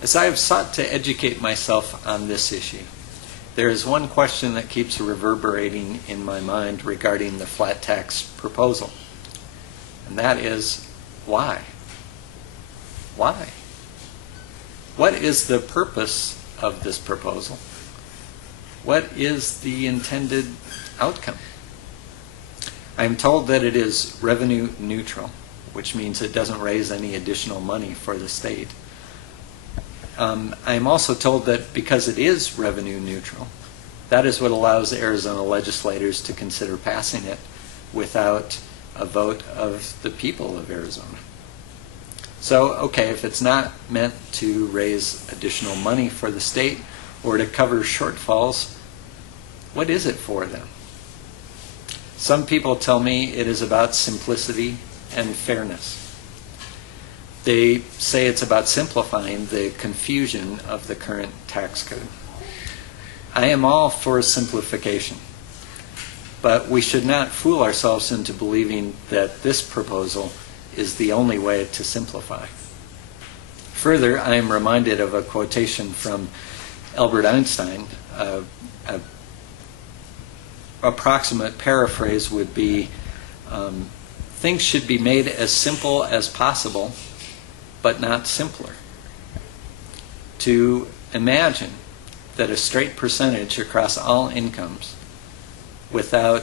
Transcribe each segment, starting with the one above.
As I have sought to educate myself on this issue, there is one question that keeps reverberating in my mind regarding the flat tax proposal, and that is, why? Why? What is the purpose of this proposal? What is the intended outcome? I am told that it is revenue neutral, which means it doesn't raise any additional money for the state. I am also told that because it is revenue neutral, that is what allows Arizona legislators to consider passing it without a vote of the people of Arizona. So, okay, if it's not meant to raise additional money for the state or to cover shortfalls, what is it for then? Some people tell me it is about simplicity and fairness. They say it's about simplifying the confusion of the current tax code. I am all for simplification, but we should not fool ourselves into believing that this proposal is the only way to simplify. Further, I am reminded of a quotation from Albert Einstein. An approximate paraphrase would be, things should be made as simple as possible, but not simpler. To imagine that a straight percentage across all incomes, without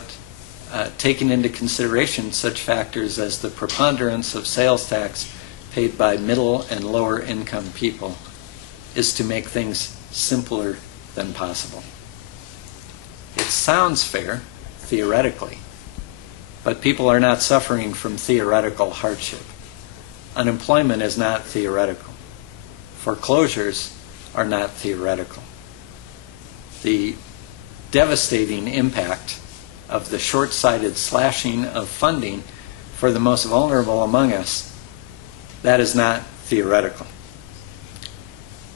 taking into consideration such factors as the preponderance of sales tax paid by middle and lower income people, is to make things simpler than possible. It sounds fair, theoretically, but people are not suffering from theoretical hardship. Unemployment is not theoretical. Foreclosures are not theoretical. The devastating impact of the short-sighted slashing of funding for the most vulnerable among us, that is not theoretical.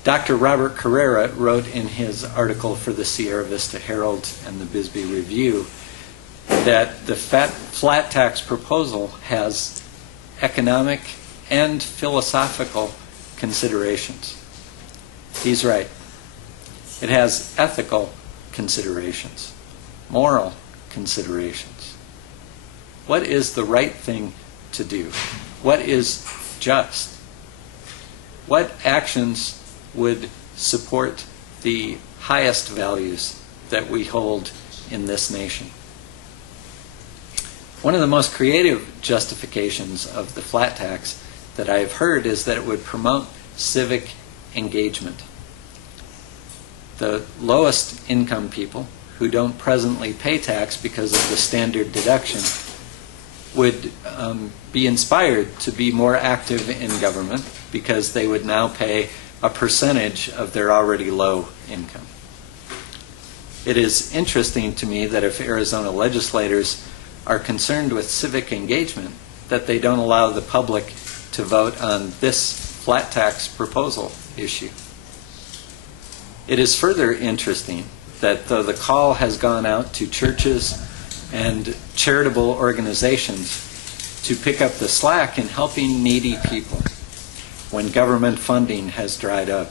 Dr. Robert Carrera wrote in his article for the Sierra Vista Herald and the Bisbee Review that the flat tax proposal has economic and philosophical considerations. He's right. It has ethical considerations, moral considerations. What is the right thing to do? What is just? What actions would support the highest values that we hold in this nation? One of the most creative justifications of the flat tax that I have heard is that it would promote civic engagement. The lowest income people who don't presently pay tax because of the standard deduction would be inspired to be more active in government because they would now pay a percentage of their already low income. It is interesting to me that if Arizona legislators are concerned with civic engagement, that they don't allow the public to vote on this flat tax proposal issue. It is further interesting that though the call has gone out to churches and charitable organizations to pick up the slack in helping needy people when government funding has dried up,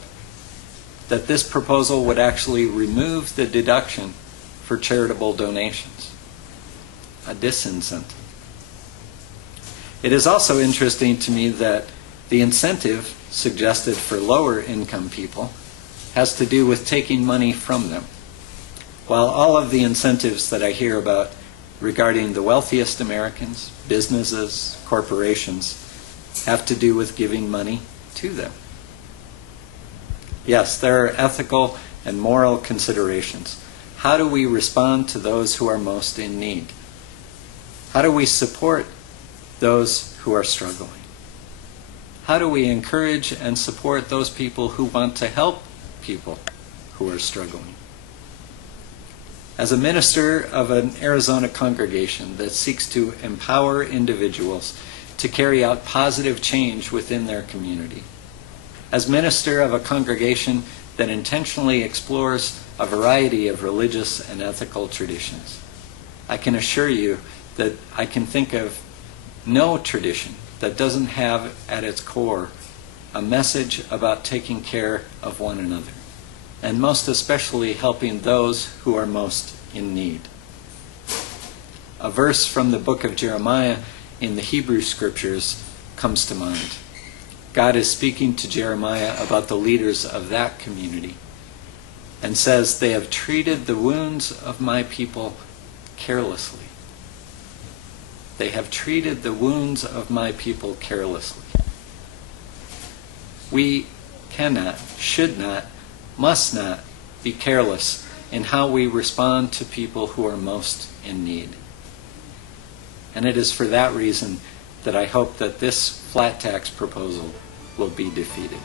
that this proposal would actually remove the deduction for charitable donations. A disincentive. It is also interesting to me that the incentive suggested for lower income people has to do with taking money from them, while all of the incentives that I hear about regarding the wealthiest Americans, businesses, corporations, have to do with giving money to them. Yes, there are ethical and moral considerations. How do we respond to those who are most in need? How do we support those who are struggling? How do we encourage and support those people who want to help people who are struggling? As a minister of an Arizona congregation that seeks to empower individuals to carry out positive change within their community, as minister of a congregation that intentionally explores a variety of religious and ethical traditions, I can assure you that I can think of no tradition that doesn't have at its core a message about taking care of one another, and most especially helping those who are most in need. A verse from the book of Jeremiah in the Hebrew Scriptures comes to mind. God is speaking to Jeremiah about the leaders of that community and says, "They have treated the wounds of my people carelessly." They have treated the wounds of my people carelessly. We cannot, should not, must not be careless in how we respond to people who are most in need. And it is for that reason that I hope that this flat tax proposal will be defeated.